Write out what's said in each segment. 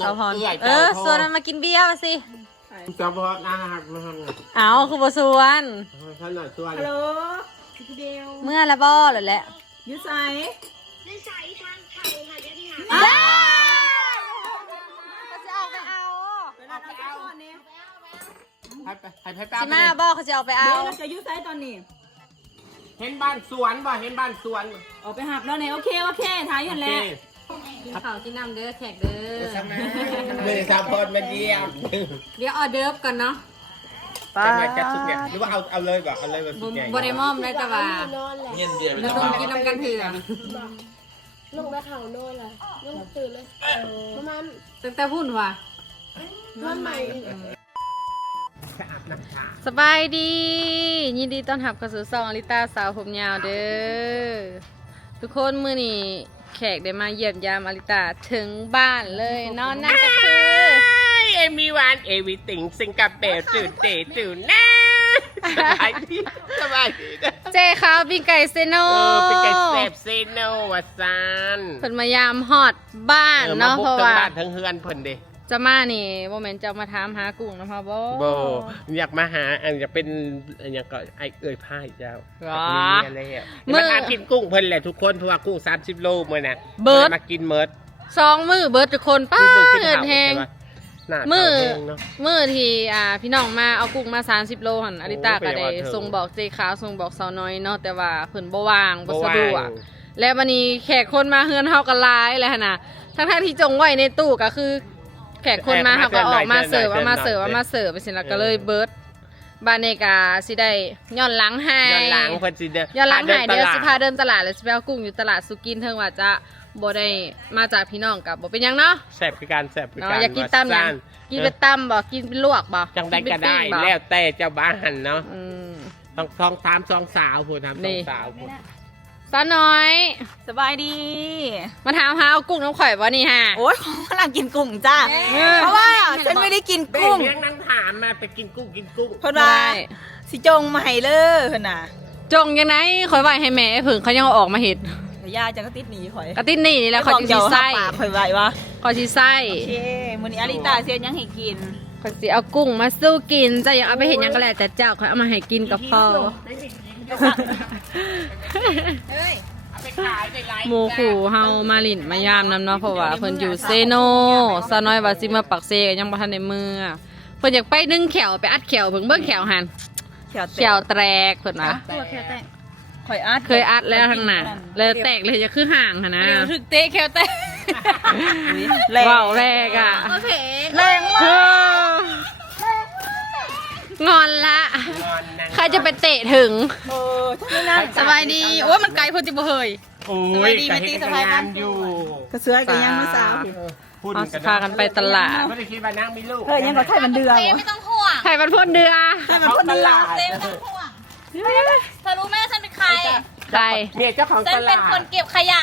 สาวพรส่วนมันมากินเบียร์สิสาวพรน่ารักมาก เอาคือบส่วนท่านหน่อยส่วนฮัลโหลพี่เดียวเมื่อละบ่หรือแหละยืดใส่ยืดใส่ทางเขาค่ะเดี๋ยวที่หาได้เขาจะเอาไปเอาสิมาบ่เขาจะเอาไปเอาเราจะยืดใส่ตอนนี้เห็นบ้านสวนบ่เห็นบ้านสวนออกไปหับแล้วเนี่ยโอเคถ่ายกันแล้วเขาที่นำเด้อแขกเด้อเลยสาวพรมาเยี่ยมเดี๋ยวออเดิร์ฟก่อนเนาะจะมาจัดสุดเนี่ยหรือว่าเอาเลยบ่เอาเลยแบบสุดแกงบริมอมได้แต่ว่าแล้วต้องกินน้ำกันเถื่อนลงไปเขาโน่นเลยลงตื่นเลยประมาณตั้งแต่พุ่นว่ะนอนใหม่สบายดียินดีต้อนรับเข้าสู่ช่องอลิต้าสาวผมยาวเด้อทุกคนมื้อนี้แขกได้มาเยี่ยมยามอลิต้าถึงบ้านเลยนอนนั่นก็คือเอมีวันเอวิติงสิงคโปร์ตื่นเตะตื่นน้าสบายดีเจขาวปิ้งไก่เซโนปิ้งไก่เซฟเซโนวัซานเพิ่นมายามฮอดบ้านเนาะเพราะว่าบ้านทั้งเฮือนเพิ่นเด้จะมานี่โมเมนต์จะมาถามหากุ้งนะพ่อบ่อยากมาหาอยากเป็นอยากก็ไอผ้าเจ้ามันอากินกุ้งเพิ่นแหละทุกคนเพราะว่ากุ้ง30 โลมื้อน่ะเบิร์ดมากินเมิด2มื้อเบิร์ดทุกคนป้าเงินแฮงมื้อที่พี่น้องมาเอากุ้งมา30 โลหั่นอลิต้าก็ได้ส่งบอกเจขาวส่งบอกสาวน้อยเนาะแต่ว่าเพิ่นบ่ว่างบ่สะดวกแล้ววันนี้แขกคนมาเฮือนเฮาก็หลายแล้วหั่นน่ะทั้งที่จงไว้ในตู้ก็คือแขกคนมาเขาก็ออกมาเสิร์ฟมาเสิร์ฟไปสิแล้วก็เลยเบิร์ดบานเนกาสิได้ย้อนหลังให้ย้อนหลังคนสิเด้ย้อนหลังให้เดี๋ยวสิพาเดินตลาดเลยสิไปเอากุ้งอยู่ตลาดสุกินเทิงว่าจะบ่ได้มาจากพี่น้องกับบ่เป็นยังเนาะแซ่บคือการแซ่บคือการอยากกินตำยังกินเป็นตำบ่กินเป็นลวกบ่จังได้ก็ได้แล้วแต่เจ้าบ้านเนาะต้องตาม2 สาวพูดตาม2 สาวพูดสาวน้อยสบายดีมาถามหาเอากุ้งน้ำข่อยวะนี่ฮะโอ๊ยกำลังกินกุ้งจ้าเพราะว่าฉันไม่ได้กินกุ้งนั่งถามมาไปกินกุ้งเพราะว่าสิจงมาให้เลยเพิ่นน่ะจงยังไงข่อยไหวให้แม่เพิ่งเขายังเอาออกมาเห็ดย่าจะกระติดหนีข่อยกระติดหนีแล้วข่อยจะไส้ข่อยไหววะข่อยจะไส้โอเคมื้อนี้อลิตาเสียยังให้กินข่อยสิเอากุ้งมาสู้กินจะอยากเอาไปเห็ดยังก็แล้วแต่เจ้าข่อยเอามาให้กินกับพ่อหมู่ขู่เฮามาลินมายามนำเนาะเพราะว่าเพิ่นอยู่เซโนซาน้อยว่าสิมาปักเซก็ยังบ่ทันได้มือเพิ่นอยากไปนึ่งแขวไปอัดแขวเพิ่งเบิ่งแขวหันแขวแตกเพิ่นว่าเคยอัดแล้วทางหน้าเลยแตกเลยจะคือห่างหั่นนะถึกเตะแขวแตกว้าวแรงอ่ะแรงมากงอนละใครจะไปเตะถึงสบายดีโอ้ยมันไกลพูดจิบเฮยสบายดีไม่ตีสบายกันอยู่กระเสือกันยังมาสาวเอาพากันไปตลาดไม่ได้คิดว่านั่งมีลูกยังก็ไข่มันเดือไม่ต้องห่วงไข่มันพ่นเดือไข่มันพ่นเดือไม่ต้องห่วงเธอรู้ไหมฉันเป็นใครใครเมียเจ้าของตลาดฉันเป็นคนเก็บขยะ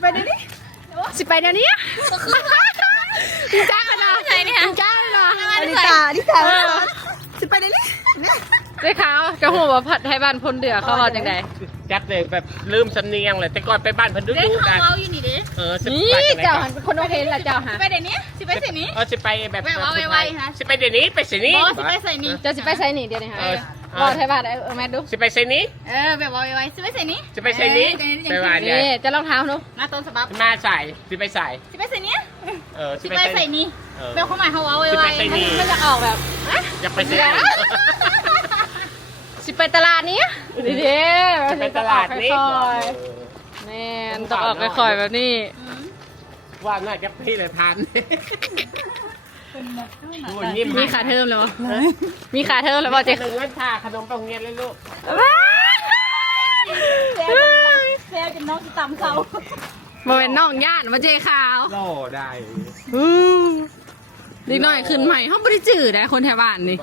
ไปเดี๋ยวนี้สิไปเดี๋ยวนี้จ้ากันเหรอใช่เนี่ยจ้าเหรอดิตาสิไปเดี๋ยวนี้ได้ข่าวจะหัวผัดไทยบ้านพลเดือเขาบอกจังไดจัดเลยแบบลืมสำเนียงเลยแต่ก่อนไปบ้านพันดุได้ข่าวอยู่นี่ดินี่เจ้าหันคนโอเคละเจ้าหันไปเดี๋ยวนี้สิไปสินี้สิไปแบบไวๆฮะสิไปเดี๋ยวนี้ไปสินี้สิไปใส่นี่จะสิไปใส่นี่เดี๋ยวนี้ฮะบอกไทยบ้านแม่ดูสิไปใส่นี้แบบไวๆสิไปใส่นี่สิไปใส่นี้ไปว่าเนี่ยจะลองเท้าดูมาต้นฉบับมาใส่สิไปใส่สิไปใส่นี้สิไปใส่นี่แบบความหมายเขาเอาไวๆมันจะออกแบบอยากไปใส่สิไปตลาดนี้ดีๆไปตลาดนี้แม่ต้องออกค่อยๆแบบนี้ว่าน่าจะพี่เลยทันมีขาเทิมแล้วมีขาเทิมแล้วบอกเจ๊หนึ่งวันพาขนมไปโรงเรียนเลยลูกแซ่กินน้องที่ตำเขามาเป็นน้องญาติมาเจ๊ขาวโล่ได้เด็กน้อยขึ้นใหม่เขาไม่ได้จืดได้คนแถวบ้านนี่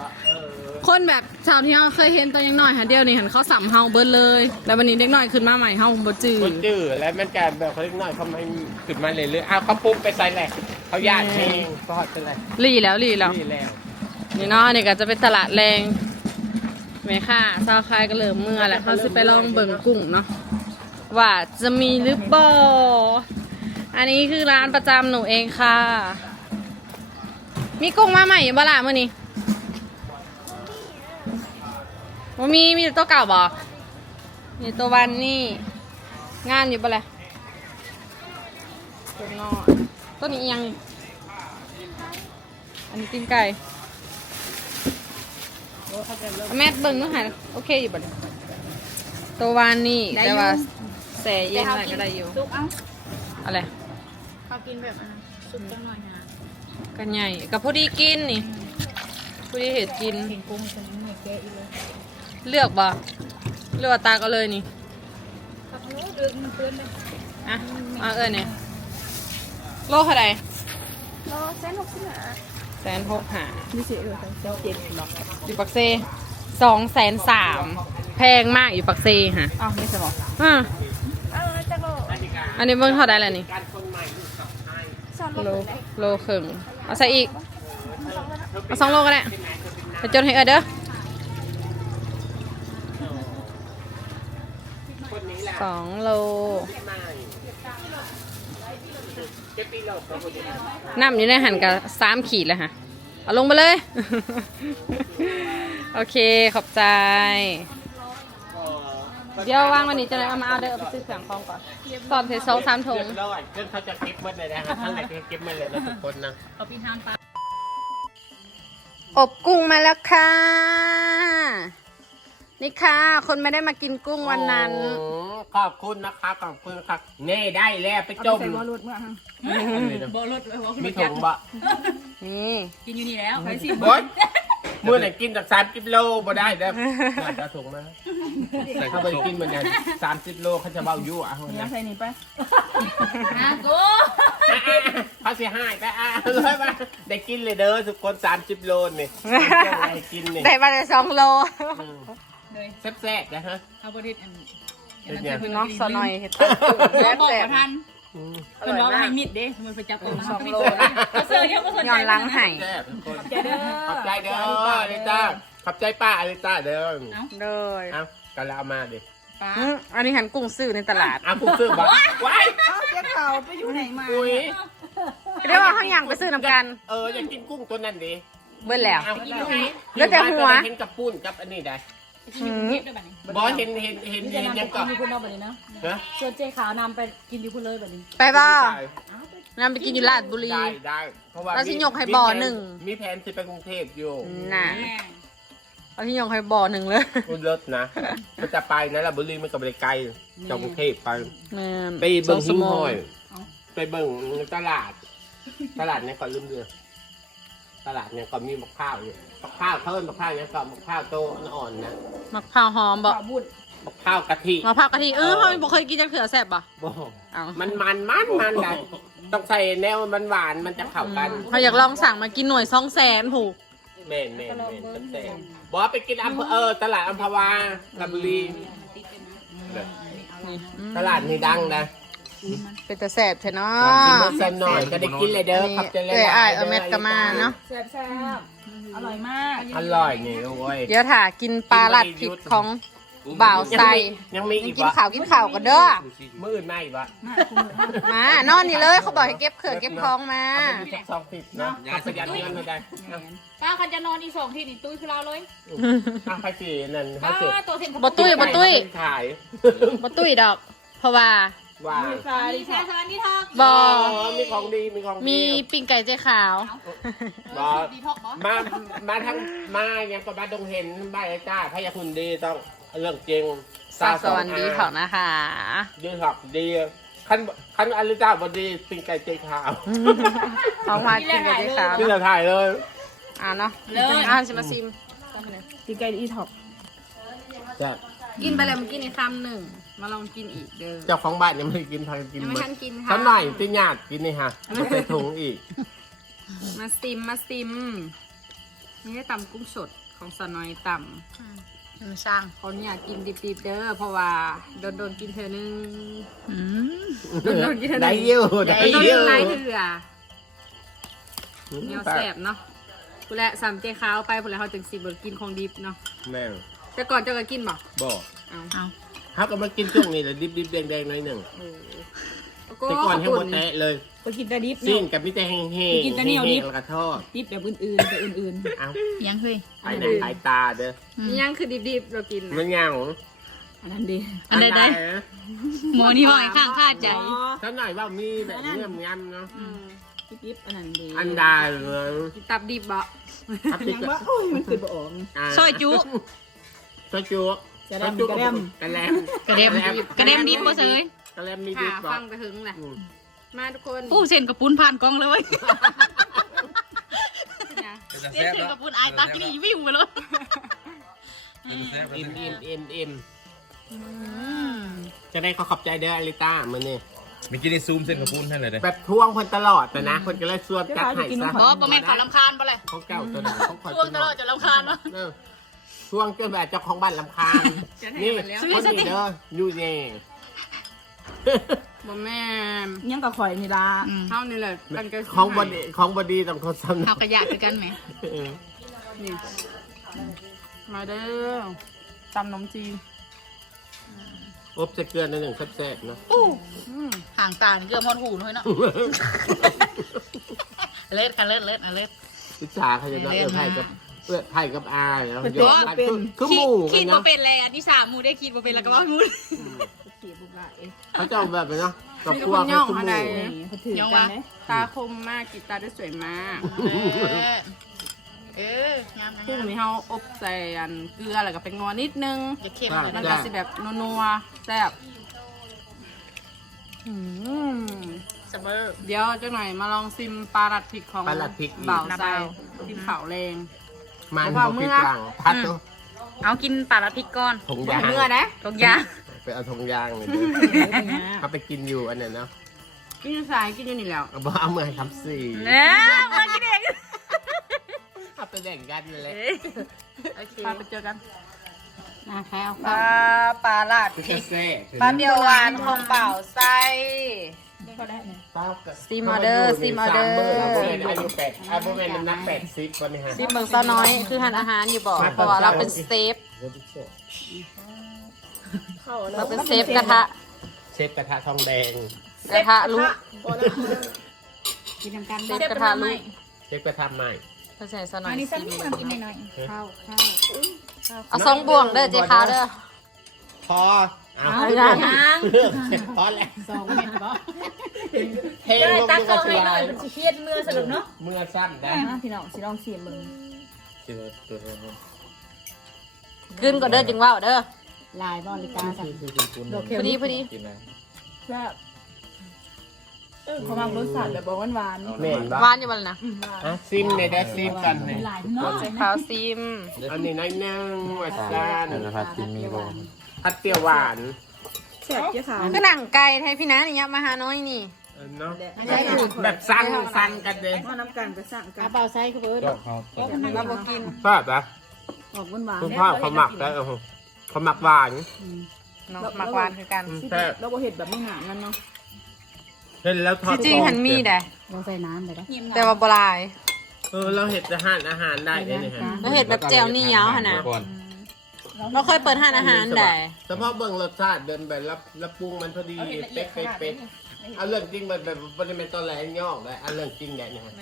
คนแบบชาวที่เขาเคยเห็นตอนยังน้อยฮะเดียวนี่เห็นเขาสัมเฮาเบิร์เลยแล้ววันนี้เด็กน้อยขึ้นมาใหม่เฮาบ่จืดแล้วมันการแบบเขาเล็กน้อยเขาไม่ขึ้นมาเลยเลยเขาปุ๊บไปใส่แหลกเขาญาติเองก็ฮอดเป็นไรรีแล้วนี่เนาะนี่ก็จะเป็นตลาดแรงแม่ค่ะชาวคายก็เริ่มเมื่อแหละเขาสิไปลองเบิ่งกุ้งเนาะว่าจะมีหรือเปล่า อันนี้คือร้านประจำหนูเองค่ะ มีกุ้งมาใหม่บ่ล่ะมื้อนี้บ่มีแต่ตัวเก่าบ่นี่ตัววันนี่งานอยู่บ่แหละตัวงอตัวนี้อีหยังนี่อันนี้ตีนไก่แม่เบิ่งนู้นหาโอเคอยู่บ่เนี่ยตัววานนี่แต่ว่าแส่เย็นอะไรก็ได้อยู่ ซุปเอ้า อะไร เขากินแบบอันนั้นซุปจังหน่อยนะ กันใหญ่กับพอดีกินนี่พอดีเห็ดกิน เห็นกุ้งฉันไม่แกะอีกเลย เลือกบ่เลือกตาก็เลยนี่ ครับนู้นเดือดมันเปื้อนเลย อ่ะเอาเนี่ยโลเท่าไหร่ รอแสนหกสิบห้า 160,000 นี่เสียเจ้าเจ็ดหรอ อยู่ปักเซ่230,000แพงมากอยู่ปักเซ่ฮะ อ้าวไม่ใช่หรอ อ่ะ อ้าวจะโล อันนี้เบิ่งเท่าไหร่แล้วนี่ การคนใหม่ลูกกับให้ สอน โล โลไหน โลครึ่งเอาใส่อีกเอา2 โลก็ได้ไปจนให้เด้อ คนนี้แหละ 2 โล ใหม่เก็บปีโลกก็คนนี้ น้ำอยู่ในหันกับ3 ขีดเลยฮะเอาลงไปเลย โอเคขอบใจ เดี๋ยววางวันนี้จะได้เอามาเอาเด้อเอาไปซื้อเครื่องของก่อนตอนเทสอง3 ถุง เรียบร้อยจนเขาจะเก็บหมดเลยนะครับทั้งไหนเก็บหมดเลยนะทุกคนนะ เอาปีทานปลา อบกุ้งมาแล้วค่ะ นี่ค่ะ คนไม่ได้มากินกุ้งวันนั้น โอ้ขอบคุณนะคะขอบคุณครับเน่ได้แล้วไปจม ใส่บอลรถเมื่อฮะบอลรถเลยหัว มีถุงบะ นี่ กินอยู่นี่แล้วใครสิ บอยมื่อไหนกินจาก30 โลบ่ได้เด้อน่าจะถุงมาแต่เขาไปกินเหมือนกัน30 โลเขาจะเบาอยู่อ่ะ เนี่ยใส่นี่ไปนะกู เขาเสียหายไปอ่ะเลยว่าได้กินเลยเด้อทุกคน30 โลนี่ได้กินนี่ ได้มาได้2 โล แซ่บๆนะฮะ เอาบริษอัน น้องสนอยเห็ดตั้งกุ้ง แล้ แล้ว ว บอก แต่ กับท่าน อ เป็น ร่ ร้ อ อง ยมา ให้ ก มิดเด้มันไปจับกุ้ง 2 โล เขาเซอร์ยังไม่สนใจ ย้อนหล้างไห่ แซ่บทุกคน ใจเด้อ ขอบใจเด้ออลิต้าขอบใจป้าอลิต้าเด้อ เลย เอากันแล้วเอามาดิ ป้า อันนี้หันกุ้งซื้อในตลาด เอาผู้ซื้อบ่ว้าย เอาเจ๊เขาไปอยู่ไหนมา อุ้ย เรียกว่าข้างอย่างไปซื้อน้ำกัน อยากกินกุ้งตัวนั้นดิ เบิ้ลแล้ว เอา แล้วแต่หัว เห็นกับปุ้นกับอันนี้ได้ อืม บอเห็นยังก่อน กินอยู่พุ่นเอาแบบนี้นะ ฮะ เชิญเจ๊ขาวนำไปกินอยู่พุ่นเลยแบบนี้ ไปบ่นำไปกินอยู่ลาดบุรี ได้เพราะว่า แล้วสิยกให้บ่อหนึ่ง มีแผนสิไปกรุงเทพอยู่ น่ะเอาที่ยองให้บ่อหนึ่งเลย อุ้ยเลิศนะมันจะไปนะละบุรีมันก็ไปไกลจากกรุงเทพไป แม่น ไปเบิ่ง 2 หิ้ง โม ห้อย ไปเบิ่งตลาดเนี่ยก่อนลืมเดือตลาดเนี่ยก็มีมะพร้าวอยู่มะพร้าวเพิ่มมะพร้าวเนี่ยก็มะพร้าวโตอ่อนๆนะ มะพร้าวหอมบ่ ข่าวบุญ มะพร้าวกะทิ มะพร้าวกะทิเขาไม่เคยกินจังเถื่อแซ่บบ่ บ่ เอา มันได้ต้องใส่แนวมันหวานมันจะเข้ากัน เขาอยากลองสั่งมากินหน่วย200,000ผูก แม่นแซ่บๆบอกว่าไปกินตลาดอัมพวาลบุรี นี่ ตลาดนี่ดังนะ เป็นแต่แซ่บเถอะเนา ชิม ะ มาเซนหน่อยก็ได้กินเลยเด้อขับใจเลย อ้ายเอาเม็ดกะมาเนาะ แซ่บอร่อยมาก อร่อยนี่โอ้ย เดี๋ยวถ่ากินปลาลัดพริกของบ่าวไซ ยังมีอีก กิน วะ ข่าวกันเด้อ มื้ออื่นไม่อีกวะ มานอนนี่เลยเขาบอกให้เก็บเขื่อนเก็บคลองมา เอาไปสัก2 10เนาะขับประหยัดเงินมาได้ ป้าคันจะนอนอีก2ที่นี่ตุ้ยคือเราเลย ทางภาษีนั่น ป้า ภาษี ตัวเซ็น บ่ตุ้ย ขาย บ่ตุ้ยดอก เพราะว่า ว่า ดีแซ่สวัสดีทอก บ่ มีของดีมีของดี มีปิ้งไก่เจ๊ขาว บอ ดีทอกบอ มาทั้งมายังก็มาดงเห็นบ้านไอ้จ้าพยาคุณดีต้องเรื่องจริง สวัสดีเถอะนะคะ ดีครับดีขั้นอลิจ้าบดีปิ้งไก่เจ๊ขาว เอามากินไก่เจ๊ขาว นี่เราถ่ายเลย เอาเนาะชิมาซิม ดีไก่อีทอก จ้ะ กินไปแล้วเมื่อกี้ในคำหนึ่งมาลองกินอีกเด้อ เจ้าของบ้านยังไม่ได้กินทางกิน ยัง ห ไม่ มด ทันกินค่ะ ท่านหน่อยติญาติกินนี่ฮะใส่ถุงอีก มาซิมนี่ได้ตำกุ้งสดของสนอยตำช่างเขาอยากกินดิบๆเด้อเพราะว่าโดนกินเธอนึงโดนกินเธอนึง ได้เยี่ยวได้ โดน เยี่ยว ไรเถื่อเนียวแสบเนาะผู้แหละสามเจ้ขาวไปผู้แหละเขาจึงสิบกินของดิบเนาะ แม่ง แต่ก่อนเจะก็กินบ่ บอก เอา เขาก็มากินช่วงนี้แหละดิบๆแดงๆหน่อยหนึ่ง โอ โก้ แต่ก่อนให้หมดแตะเลย ไปกินแต่ดิบ สิ้ เนาะ นกับพี่แต่แห้งๆ ไปกินแต่เหนียวดิบ แล้วก็ทอด ดิบแบบอื่นๆแต่อื่น เอา ยังเฮ้ย ไปไหนไปตาเด้อ นี่ยังคือดิบๆเรากิน มันยัง อันนั้นดี อันใด หมอนี่ว่าข้างคาดใจ ถ้าหน่อยว่ามีแบบเงื่อมงำเนาะ ดิบอันนั้นดี อันใดเลย กินตับดิบบ่ ครับพี่ ยัง ก็ ว่าโอ้ยมันคือบ่ออก ซอยจุ ซอยจุ กระแลมกระแลม กระแลม กระเดมกระเดมดิบบ่เสย กระแลมมีดิ ค่ะ บบ่ ฟังไปถึงแหละมาทุกคน ผู้เส้นกับปุ้นผ่านกล้องเลยเว้ย นะ เส้นกับปุ้นอายตาที่นี่วิ่งไปเลย อิ่มจะได้ขอบใจเด้ออลิต้ามันนี่ เมื่อกี้นี่ซูมเส้นกระปุ้นให้เลยเด้ แบบทวงคนตลอดแต่นะคนก็เลยสวดจัดให้ซะ อ๋อประแม่นขอลำคาญปะเลย ของเก่าตัวไหนของคอย ช่วงตลอดจะลำคาญวะ ทวงจนแบบเจ้าของบ้านลำคาญนี่คนนี้เด้ออยู่เย่ บ่แม่น ยังกับข่อยนี่ล่ะ เท่านี้แหละกันก็ ของบดีต้องทดสอบ เอากระยะคือกันไหม นี่มาเด้อตำนมจีน อบจะเกลือในหนึ่งแซ่บๆเนาะ ห่างตาเกือบมอดหูเลยเนาะเล็ดกันเล็ดอ่ะเล็ด วิชาเขาจะต้องไผ่กับอาแล้วยอดคือห คิด มูกั คิ น ด เนาะ ว่าเป็นอะไรอันที่สามมูได้คิดว่าเป็นแล้วก็ว่ามู สีบุกละเอ๊ะ เขาจะแบบเนาะกับ มี พว ค ก นย่อง คือห อะไร มู นี่เขาถือกันไหม ตาคมมากกีตาร์ได้สวยมาก งาม พรุ่งนี้เขาอบใส่อันเกลือแล้วก็เป็นงอนิดนึง จะเข้ม มันก็สิแบบนัวๆแซ่บ เสมอ เดี๋ยวจังหน่อยมาลองซิมปลาลัดพริกของ ปลาลัดพริก เบาใส่พริกขาวแรง มันพอพริกหลังพัดตัว เอากินปลาละพริกก้อน ถุงยาง เมื่อนะ ทุกอย่าง ไปเอาถุงยางเลยเขาไปกินอยู่อันนั้นเนาะ กินอยู่สายกินอยู่นี่แล้ว บอกเอามือให้ทำสี่ เนี่ยมากินเอง เอาไปแบ่งกันเลย โอเค ปลาไปเจอกันนะแค่ ปลาลาด คือจะแซ่ ปลาเดียวหวานของเป่าไส้ ซีมอเดอร์ซีมอเดอร์ อายุ8อายุแม่น้ำหนัก80วันนี้ฮะ ซีมเบิงซาน้อยคือหันอาหารอยู่บอกเพราะว่าเราเป็นเซฟเราเป็นเซฟกระทะ เชฟกระทะทองแดง กระทะลุก กินน้ำกัน เซฟกระทะลุก เชฟกระทะใหม่ เพื่อใส่ซาน้อย อันนี้ ซี สักนิด ม นึงกินหน่อย ข้าวเอาซองบ่วงเด้อเจ๊ขาวเด้อ พอเอา เอาอย่าง เลือกเสร็จพอแล้ว 2 เม็ดบ่ เทลงมือกับสลาย มันสิเครียดเมื่อสรุปเนาะ มือสั้นได้ พี่น้องสิลองชิมมึง ขึ้นก็เด้อจึงว่าวเด้อ ลายบ่ลิกาจ้ะ พอดีพอดี แซ่บเขามารสชาติแบบหวาน เหม็น ห ปะ วานอยู่บ่ล่ะนะ อ่ะซิมเนี่ยได้ซิมกันเนี่ย หลายเนาะ เจ๊ขาวซิม อันนี้น้อยนึงวัดกัน นะครับกินมีบอ ผัดเปรี้ยวหวาน แซ่บเจ๊ขาว ก็หนังไก่ไทยพี่นะนี่ยมาหาน้อยนี่ เนาะแบบสั้นกันเลย ว่าน้ำกันก็สั่งกัน เปล่าไส้คือเบิร์ด เขา เราบอกกิน ทราบปะ ออกหวาน คุณพ่อเขาหมักได้เขาหมักหวาน เนาะหมักหวานคือกัน แซ่ เราบ่เห็ดแบบไม่หนามนั่นเนาะ เห็นแล้วทอด ที่จริงหันมีแต่ เราใส่น้ำไปได้ แต่ว่าบลาย เราเห็ดอาหารได้เลยเนี่ย เราเห็ดแบบแจวนี่ยาวขนาด ก่อน เราเคยเปิดห้านอาหารได้ เฉพาะเบิ่งรสชาติเดินไปรับปรุงมันพอดีเป๊ะเอาเรื่องจริงแบบบริเวณตอนแรกยอกเลยเอาเรื่องจริงเนี่ยนะฮะ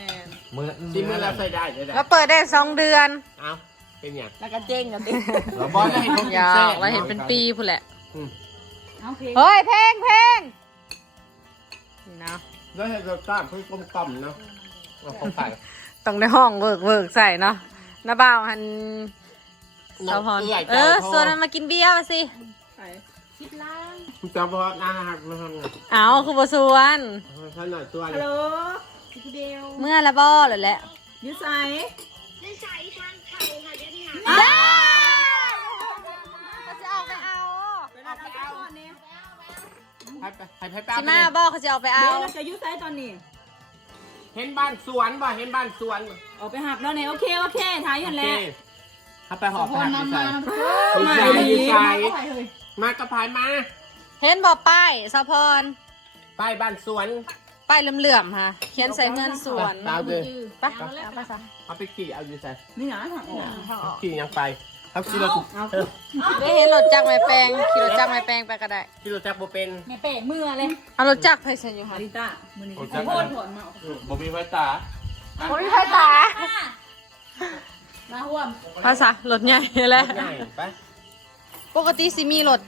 เมื่อ ที่เมื่อเราใส่ได้เลย เราเปิดได้2 เดือน เอาเป็นอย่าง แล้วก็เจ๊งกันติ เราบอกให้เขา อยากเราเห็นเป็นปีพูดแหละ โอเค เฮ้ยเพลงนี่นะ แล้วให้รสชาติเพื่อกลมกล่อมเนาะเขาใส่ ต้องได้ห้องเวิร์กใส่เนาะน้าบ่าวหันสาวพรส่วนนั้นมากินเบียร์มาสิ จะพออาหารมาทำไง เอาคือบ่ส่วน ท่านหน่อยตัว ฮัลโหลพี่เบล เมื่อละบ่เลยแหละ ยูไซ ได้เขาจะเอาไปเอา ให้แป๊บ สิมาบ่เขาจะเอาไป เบ เอา ลเราจะยูไซตอนนี้ เห็นบ้านสวนบ่เห็นบ้านสวน ออกไปหับแล้วเนี่ยโอเคถ่ายกันแล้ว เขาไปหอบผักใส่ มา มากระพายมา เห็นบ่ป้ายสะพร ไปบ้านสวน ป้ายเหลื่อมๆค่ะเขียนใส่เงินสวน ตามเลย ไปเอาไปซะ เอาไปขี่เอาอยู่ใส่ นี่นะทางออก ขี่ยังไป เขาขี่รถ ได้เห็นรถจักรไม้แปลงขี่รถจักรไม้แปลงไปก็ได้ ขี่รถจักรบ่เป็น แม่เป๋มือเลย เอารถจักรไปฉันอยู่ค่ะ อาริต้ามือนี้โคตรผลมา บ่มีไฟตา โอ้ยภาษา มาห่วม ภาษารถใหญ่แหละ ง่ายไป ปกติสิมีรถ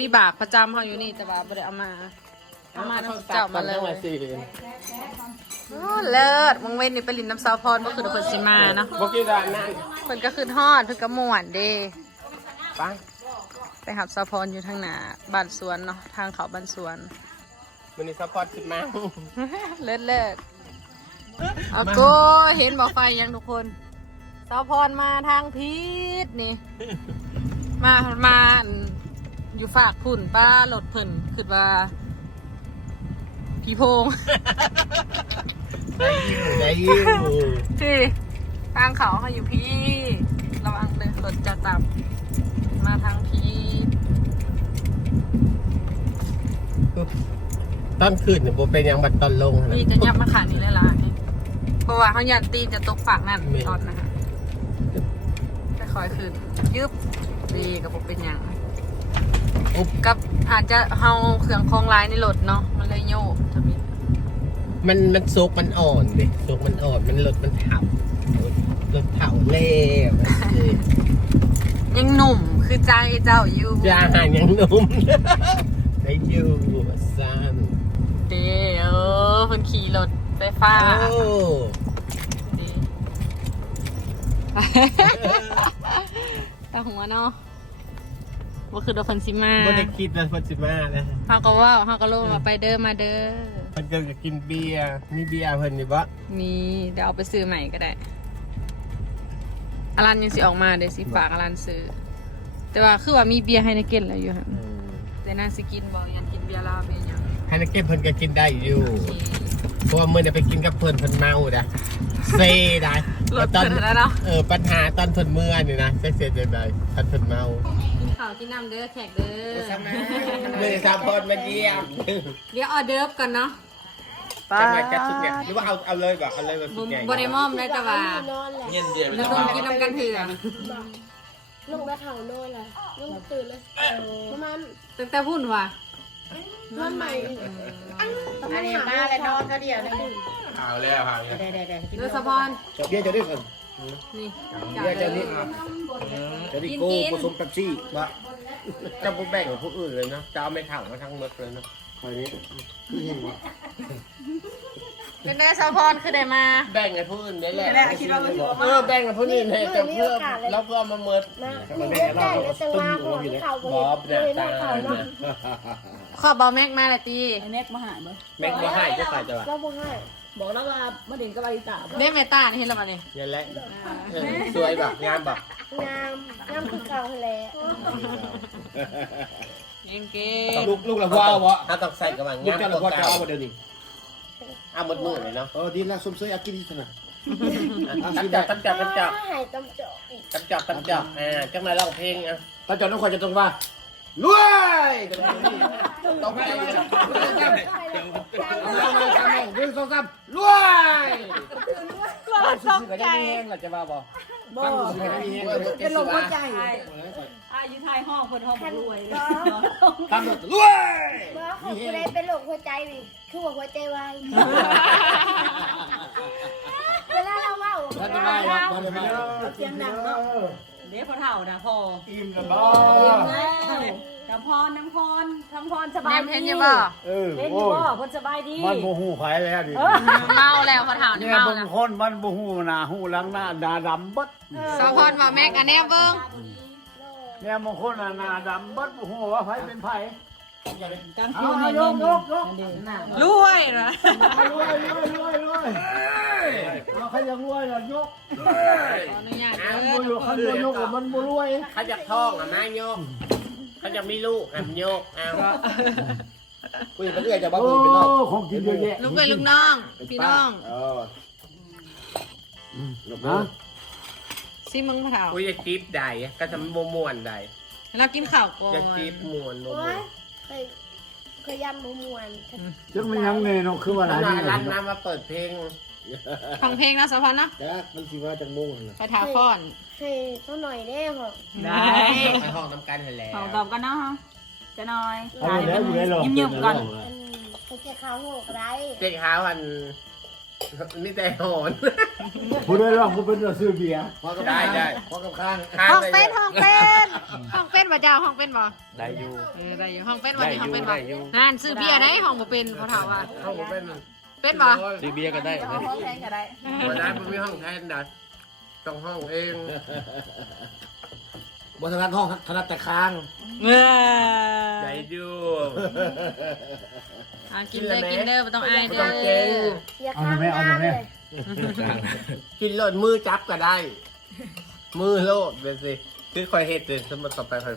วิบากประจำเขาอยู่นี่แต่ว่าบ่ได้เอามาเจ้ามาเลย สิ โอ้เลิศมึงเว้นนี่ไปลินน้ำซาวพรบ่คือเพิ่นสิมาเนาะ บ่กี่ด้านนั่น เพิ่นก็ขึ้นฮอดเพิ่นก็ม่วนเด้ ไป ไปหับซาวพรอยู่ทางหน้าบ้านสวนเนาะทางเขาบ้านสวน มันนี่ซัพพอร์ตขึ้นมา เลิศเลิศเอาโกเห็นบอกไฟยังทุกคนซาวพรมาทางพีษนี่ มาอยู่ฝากผุ่นป้ารถเพิ่นคือว่าพี่โพง ได้อยู่ ที่ทางเขาเขาอยู่พี่ระวังเลยรถจะต่ำมาทางพี่ ตอนขึ้นเนี่ยบ่เป็นหยังบัดตอนลงนะ พี่จะยับมาขานี่เลยล่ะนี่เพราะว่าเขายันตีนจะตกฝากนั่น แม่ ตอนนะคะจะคอยขึ้นยึบดีกับผมเป็นอย่าง อุ๊บ กับอาจจะเฮาเครื่องคลองลายในรถเนาะมันเลยโยกทำนี้ มันโซกมันอ่อนดิโซกมันอ่อนมันรถมันเถารถเถาเล่มันสิ ยังหนุ่มคือใจเจ้าอยู่ ยาหารยังหนุ่ม ได้อยู่ซ่าน เด้อคนขี่รถไฟฟ้า โอ้ ดี ตาหัวเนาะว่าคือโดนฟันซิมา บ่ได้คิดว่าเพิ่นสิมานะ เขาก็ว่าเขาก็ลงมาไปเด้อมาเด้อ เพิ่นก็กินเบียร์มีเบียร์เพิ่นนี่บ่ มีเดี๋ยวเอาไปซื้อใหม่ก็ได้อลันยังสิออกมาเดี๋ยวสิฝากอลันซื้อ แต่ว่าคือว่ามีเบียร์ให้ในเกนแล้วอยู่ฮะแต่น่าสิกินบ่ยังกินเบียร์ลาวเบียร์หยัง ให้นักเก็บเพิ่นก็กินได้อยู่ โอเค เพราะว่ามื้อนี้ไปกินกับเพิ่นเมาดะเซ่ได้ รถเพิ่นแล้วเนาะ ปัญหาตอนเพิ่นเมื่อนี่นะเสียๆได้ตอนเพิ่นเมา กินข้าวกินน้ำเด้อแขกเด้อ มื้อนี้ทำเพิ่นมาเยี่ยม เดี๋ยวออเดิร์ฟก่อนเนาะ จะมาจัดชุดเนี่ยหรือว่าเอาเลยบ่เอาเลยบ่สุดใหญ่ บริมอมได้แต่ว่า นอนแหละ เย็นเดียว แล้วต้องกินน้ำกันเถื่อ ลงแม่เฒ่านอนแหละลงตื่นเลยประมาณ ตั้งแต่พูดว่ะ นอนใหม่ อันนี้มาแล้วนอนก็เดียวนึง เอาแล้วเอาแล้ว เด้อสะพอน เบียร์จะได้ก่อน นี่ เบียร์จะนี่จะได้โก้ผสมกับซี่มา จะบ่แบ่งกับผู้อื่นเลยนะจะเอาไม่เท่ามาทั้งหมดเลยนะ ไปนี้ เป็นได้สะพอนคือได้มา แบ่งกับผู้อื่นได้แหละแบ่งกับผู้อื่นให้แต่เพื่อแล้วก็เอามาเมิด นะมีเรื่องแต่งแล้วจังหวะของเขา บอบ เล เนี่ย ย ตา เขาเนาะ ขอบอแม็กมาละตี ไอ้แม็กมาหาเมื่อ แม่งบ่ให้จะขายจะว่า เราบ่ให้ บอกแล้วว่ามาถึงกับอาริต้า เรียกแม่ตานี่เห็นแล้วมาเนี่ย นี่แหละสวยแบบงามแบบ งามงามคือเก่าแหละ เก่งเก่ ลูกละว้าวะ ถ้าต้องใส่กับมัน ลูก งาม เจ้าละ ก ว้า ว่าว เก่า เอามาเดี๋ยวนี้ เอาหมดมือเลยเนาะ ดีแล้วสมเสยอากินที่ถนัด ตั้งจับ ให้ตำเจาะอีก จังมาร้องเพลงอ่ะ ตาจอดน้องควายจะตรงว่ารวย ต้องไป เอามาทำให้หนึ่งสองสามรวยซื้อกันได้แห้งหรอจะว่าบ่ฟังดูซื้อกันได้แห้ง เป็นลมหัวใจ อายุไทยห้องคนห้องรวย ทำหมดรวย เมื่อของผู้ใดเป็นโรคหัวใจนี่คือว่าหัวใจวายเวลาเราเมา ท่านจะมาครับท่านจะมา เสียงดังเนาะเดี๋ยวพอเท่านะพอ อิ่มแล้วบ่ น้ำพรน้ำพรน้ำพรส แน บาย ม ดี เห็นยังบ่ เล่นอยู่บ่คนสบายดี มันโมหูไผแล้วดิ เมาแล้วพอถามนี่ เนี่ย เมา บาง แล้ว คนมันโมหูหน้าหูหลังหน้าดาดำบัด สะพอนว่าแม็กอันแนมเบิ้ง เนี่ยบางคนหน้าดำบัดโมหูว่าไผเป็นไผ กลาง เอา คืน เอา เนี่ย ยก รวยเหรอ รวยเอาใครอยากรวยล่ะยก ขออนุญาต มัน เด้ บ่ อย กมันบ่ยกมันบ่รวย เขาจะท้องอ่ะนายโยกเขาจะมีลูกอ่ะโยกเอา คุยไปเรื่อยจะบ้าคุยไปนอกของกินเยอะแยะ ลูกเอ้ยลูกน้อง พี่น้อง ลูกนะ ซิมึงพอถาม คุยจะจีบใดก็จะม่วนใด เรากินข้าวก่อ จะ น จีบม่วน โอ้ยเคยยำบ่ม่วน จังมันยังเนี่ยเนาะคือว่า ข อะไร นาด นี่ ร้านน้ำมาเปิดเพลง ฟังเพลงนะสะพอนเนาะ จ้ามันสิว่าจังโมงนั่นน่ะ ไปถาฟ้อน ให้เขาหน่อยได้เหรอ ได้ ไปห้องทำการให้แล้ว ของตอบกันเนาะจะน้อย เอาแล้วอยู่ได้หรอ ยิ้มๆก่อน เขาจะข้าวหกไร เจ๊ขาวอันนี่แต่หอน ผู้ได้ร้องผู้เป็นซื้อเบียร์พอกับ ได้ได้ พอกับข้าง ห้องเป็นห้องเป็นห้องเป็นบ่เจ้าห้องเป็นบ่ ได้อยู่ ได้อยู่ห้องเป็นบ่นี่ห้องเป็นบ่ ได้อยู่ นั่นซื้อเบียร์ได้ห้องบ่เป็นเขาถามว่า ห้องผมเป็น เป็นบ่ ซื้อเบียร์ก็ได้ เอาห้องแทนก็ได้ วันนั้นผมมีห้องแทนนะต้องห้องเอง บนถนัดห้องถนัดแต่ค้าง ได้อยู่ กินเด้อกินเด้อบ่ต้องอาย ไม่ เด้ ต้องเก่ง อ อย่าข้ามน้ำเลย กินโลดมือจับก็ได้ มือโลดเป็นสิคือคอยเฮ็ดเลยสมมติต่อไปคอย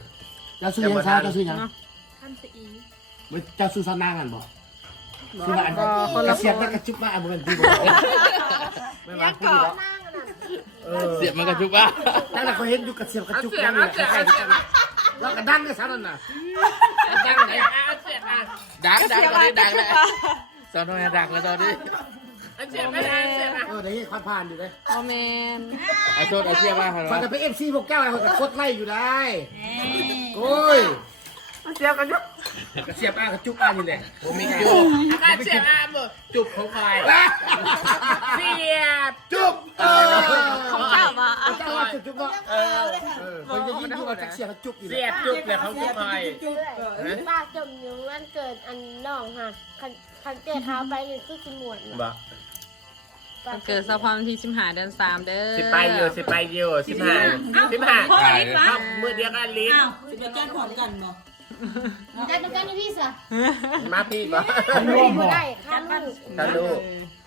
เจ้าซื้อยังซาเจ้าซื้อยัง ทำสี เจ้าซื้อซานางันบ่ซื้อมาอัน คน ก ละ ระเสียบแล้วกระจุบมาอันบ่เป็นที่บ่ไม่มาพูดดี นั่งน่ะ เสียบมันกระชุบอ่ะ ตั้งแต่เขาเห็นอยู่กระเสียบกระจุบนั่นแหละแล้วกระดังก็ซะนั่นน่ะ ดังไหนเสียบอ่ะ ดังตอนนี้ดังแล้วตอนนี้ดังแล้วตอนนี้ เสียบไม่ได้เสียบอ่ะ เดี๋ยวนี้ผ่านอยู่เลย โอแมน ไอ้โทษไอ้เสียบว่าเหร ฟัง อ แต่ไป FC พวกเจ้าอะไรเขาจะกดไล่อยู่ได้โอ้ย เสียบกันยุบ กระเสียบกระจุบนี่แหละ ผมมีจุบเสียบอ่ะจุบของใครเสียบ จุบ ของเจ้าบ่ เจ้าว่าจุบเนาะคนจะยิ้มอยู่ว่าจะเสียบจุบอยู่ เสียบจุบเนี่ยเขาจุบใคร ป้าจมอยู่วันเกิดอันน้องค่ะคันเจ๊ข้าวไปนี่คือกินหมด บ่ วันเกิดสะพอนที่15เดือน3เด้อ สิไปอยู่15ครับมือเดียวกันลิ้น สิบเจ็ดพร้อมกันบ่ จัดกันพี่สะ มาพี่บ่ ไม่ได้ข้ามลูก ตาลูก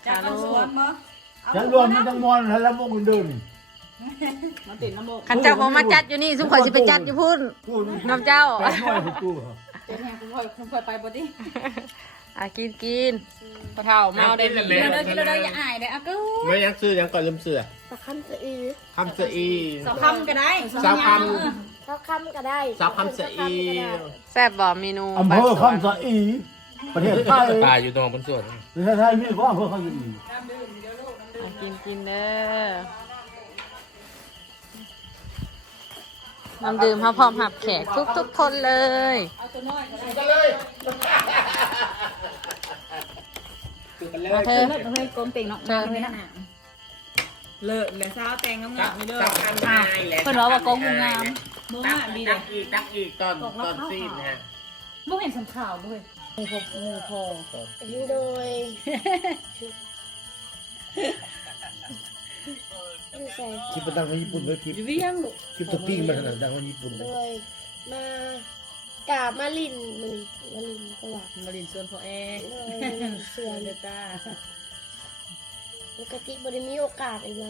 จะเอาสวนบ่ ฉันรวมมันต้องมอนแล้วพวกมันเดิน มาติดน้ำโม คันเจ้าบ่มาจัดอยู่นี่ซุมข่อยสิไปจัดอยู่พุ่นน้ำเจ้า น้อยกู เจ๊แทนคุณพ่อยไปบ่ติ กินปะเฒ่าเมาได้ดี กินแล้วเด้อกินแล้วเด้ออย่าอายเด้ออะกู ไม่ยังซื้อยังก่อนลืมเสือ ตะคำสะอี คำสะอี สองคำก็ได้ สาวค เท่าคำก็ได้ สาวคำสะอี แซ่บบ่เมนู อำเภอคำสะอีประเทศไทย ตายอยู่ตรงบนส่วน ประเทศไทยมีว่าอำเภอคำสะอี กินเด้อน้ำดื่มเขาพร้อมหับแขกทุกคนเลย เอาตัวน้อยก็ได้ มาเธอ เลิศเฮ้ยกลมเต่งเนาะเลิศนะเลิศเลยสาวแต่งงามๆนี่เด้อ สาวคำนายแหละ เพิ่นว่าว่ากงงามบ่งามดีเด้ ตักอีกตอนซีนฮะ บ่เห็นสันข่าวบ่เฮ้ยงูพอ โดยใส่ คลิปมันดังในญี่ปุ่นเลยคลิป อยู่เวียงลูก คลิปตัวปิ้งมันดังในญี่ปุ่นเล โด ย ยมากามาลินก็ว่า มาลินส่วนพอแอ เสือ เดต้า ปกติบริมีโอกาสอีกมา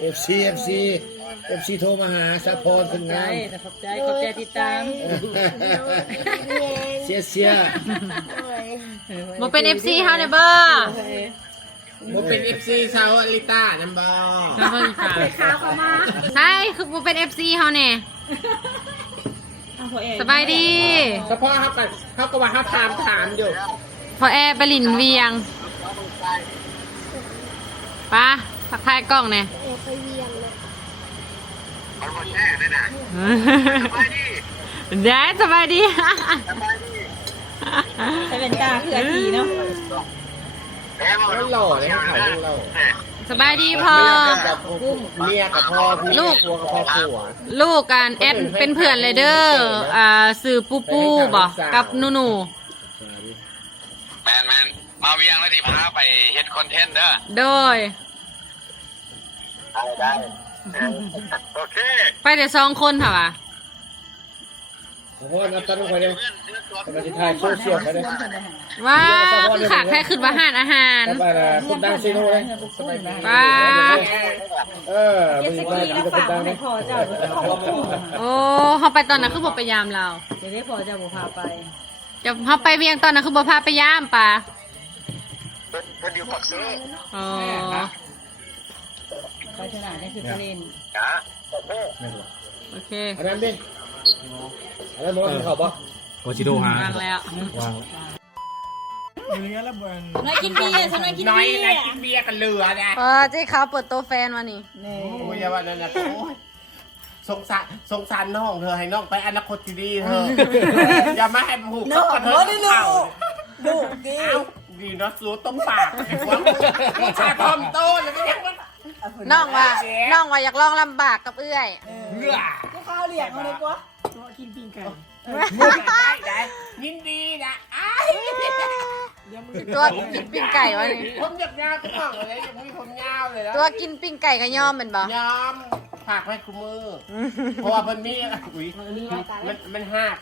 เอฟซีโทรมาหาซัพพอร์ตคนงาน ขอบใจติดตาม เสีย บ่เป็น FC เฮาเด้อเบ่ ผมเป็น FC ซาวอลิต้านัมบอ ขาวเข้ามา ใช่คือบ่เป็น FC เฮาแน่สบายดี เฉพาะเขาก็ว่าเขาถามอยู่ พอแอร์ไปลินเวียงปะทักทายกล้องเนี่ย ไปเวียงเลย ได้สบายดี ใช้เป็นตาคืออาทีเนาะ เขาหล่อเลยเขาขายหล่อ สบายดีพ่อ เมียกับพ่อพี่ ลูก ผัวกับพ่อผัว ลูกการแอดเป็นเพื่อนเลยเด้อสื่อปูปูบ่กับหนู แมนมาเวียงแล้วที่พาไปเฮ็ดคอนเทนต์เด้อ โดย ได้โอเค ไปแต่2 คนค่ะวะ ขอโทษนะตอนนี้คนเดียวกำลังจะถ่ายโซเชียลเขาเลย ว้าคือขาแค่ขึ้นว่าหารอาหาร ไปนะคุณดังซีโน่เลย ว้า มึงมากินกับคุณดังเลย พอเจ้า โอ้เขาไปตอนนั้นคือบ่ไปยามเรา เดี๋ยวได้พอเจ้าบ่พาไป จะเขาไปเวียงตอนนั้นคือบ่พาไปยามป่ะ เพิ่นอยู่ปักซื้อ อ๋อ ไปขนาดนี้คือทะเลน จ้า โอเค อันนั้นดิ แล้วมึงกินข้าวปะ โอชิโดหาว างแล้ว วาง น้อยกินเบียร์ฉันน้อยกิน น้อย เบีย นะ ร์ กินเบียร์กันเหลือนะ เจ๊ขาวเปิดโต๊ะแฟนมานี่ นี่ โอ้ยอย่าว่านั่นนะโอ้ยสงสารน้องเธอให้น้องไปอนาคตที่ดีเธออย่ามาให้ผูกกับเธอเข่า ดูดิ เอ้าดีเนาะสู้ต้มปากไอ้พวกมึงชายพร้อมโตแล้วก็ยังมัน น้องว่าอยากลองลำบากกับเอื้อย เหื่อ กูข้าวเหลียงเอาเลยกว่า ได้ยินดีนะอ้าย ตัวกินปิ้งไก่วะนี่ ผมหยับยาวทุกห้องเลยยังมีผมยาวเลยนะ ตัวกินปิ้งไก่กับย่อมเป็นบ่ ยอมฝากไว้คุมือเพราะว่ามันมีอุ้ยมันหัก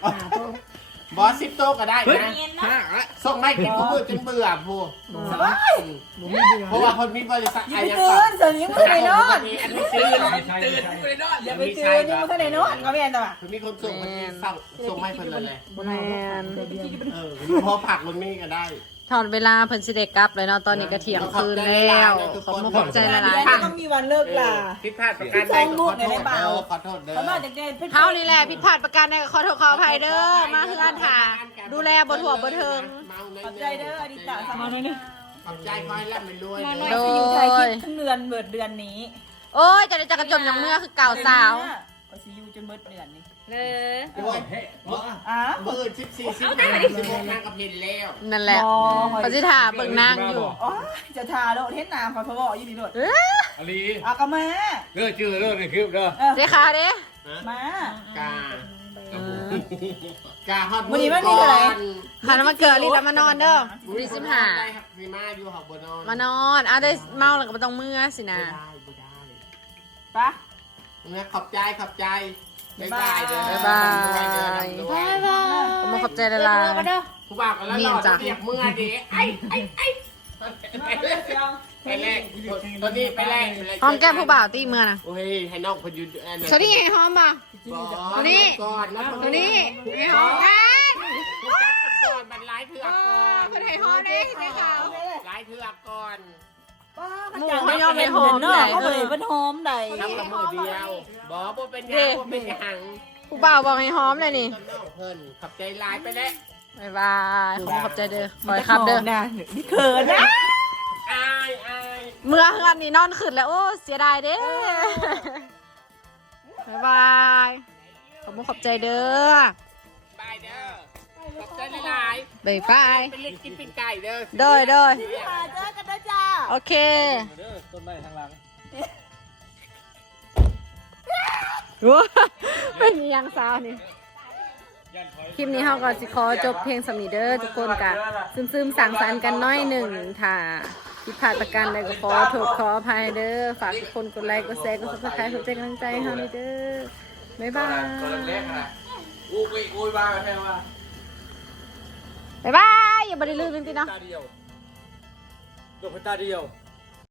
บอส10 โต๊ะก็ได้นะส่งไม่กินคุมือจนเบื่อพูเพราะว่าคนมีบริษัท อย่าไปตื่นเสียงยังไม่ได้นอน อันนี้ตื่น อย่าไปตื่นยังไม่ได้นอนก็ไม่เห็นแต่ว่า มันมีคนส่งมันมีส่งให้เพิ่นเลย แมน พอผักมันมีก็ได้ ถอนเวลาเพิ่นสิได้กลับเลยเนาะตอนนี้ก็เที่ยงคืนแล้วขอบคุณขอบใจหลาย ต้องมีวันเลิกล่ะ ผิดพลาดประการใดก็ขอโทษเด้อขอโทษเด้อ เขามาจากเด็ก ๆเฮานี่แหละผิดพลาดประการใดก็ขอโทษขออภัยเด้อมาเฮือนค่ะดูแลบ่ทั่วบ่ถึง ขอบใจเด้ออดิตาสมาด้วยนี่ ขอบใจคอยแล้วมันรวย โดยอยู่ไทยคิดทั้งเดือนเบิดเดือนนี้ โอ้ยจะได้จักระจมอย่างเมื่อคือเก่าสาว ก็สิอยู่จนเบิดเดือนนี้ เลย โอ้ย อ้า เปิด14 15 16นางกับเห็นแล้ว นั่นแหละเขาสิถ่าเบิ่งนางอยู่ อ๋อจะทาโดดเทศนามขอพบอกอยู่นี่โดด อลี อากามา เลิกชื่อเลิกในคลิปเด้อ เด้ค่ะเด้ มาก ากาฮอต วันนี้มันมีเท่าไหร่ หันมาเกิดลีแล้วมานอนเด้อดี15 ได้ครับมีมาอยู่หอบบนอน มานอนได้เมาแล้วก็บ่ต้องเมื่อสินะ บ่ได้ ปะ นะขอบใจบ๊ายบายเด้อ บ๊ายบาย บ๊ายบาย ขอบคุณขอบใจหลาย ผู้บ่าวกันแล้วหล่อจะเรียกเมื่อดีไอ้ไปแรกตัวนี้ไปแรก ๆหอมแก้มผู้บ่าวตีเมื่อน่ะ โอ้ยให้น้องพยุน สวัสดีไงหอมบ่ ตัวนี้ ก่อนนะ ตัวนี้ไงหอมกัน ก่อนมันไล่เถือกก่อน คนไทยหอมเด้ไอ้ขาว ไล่เถือกก่อน หมูเขายอมไปหอม เนาะ ได้ เขาเลยเป็นหอมได้ ทำกับมือเดียวบ่เป็นยางบ่เป็นหัง ผู้บ่าวบอกให้หอมเลยนี่ น้องเพิ่นขับใจลายไปแล้ว บ๊ายบายขอบคุณขอบใจเด้อขอให้ครับเด้อ นี่เขินนะ อาย เมื่อเฮือนนี่นอนขึ้นแล้วโอ้เสียดายเด้บ๊ายบายขอบคุณขอบใจเด้อบ ายเด้อขอบใจหลาย บ๊ายบาย เป็นเล็กกินเป็นไก่เด้อ โดย เจอกันนะจ้า โอเค เด้อต้นไม้ทางหลัง ว้าเป็นอีหยังสาวนี่คลิปนี้เฮาก็สิขอจบเพียงสำนีเด้อทุกคนกะซึมๆสั่งสรรค์กันน้อยหนึ่งถ้าผิดพลาดประการใดก็ขอโทษขออภัยเด้อฝากทุกคนกดไลค์กดแชร์กด Subscribe เพื่อเป็นกำลังใจให้เฮาด้วยเด้อบ๊ายบาย อุ้ยบ้าแค่ว่า บ๊ายบายอย่าบ่ได้ลืมจริงๆเนาะ ตาเดียวโดนตาเดียว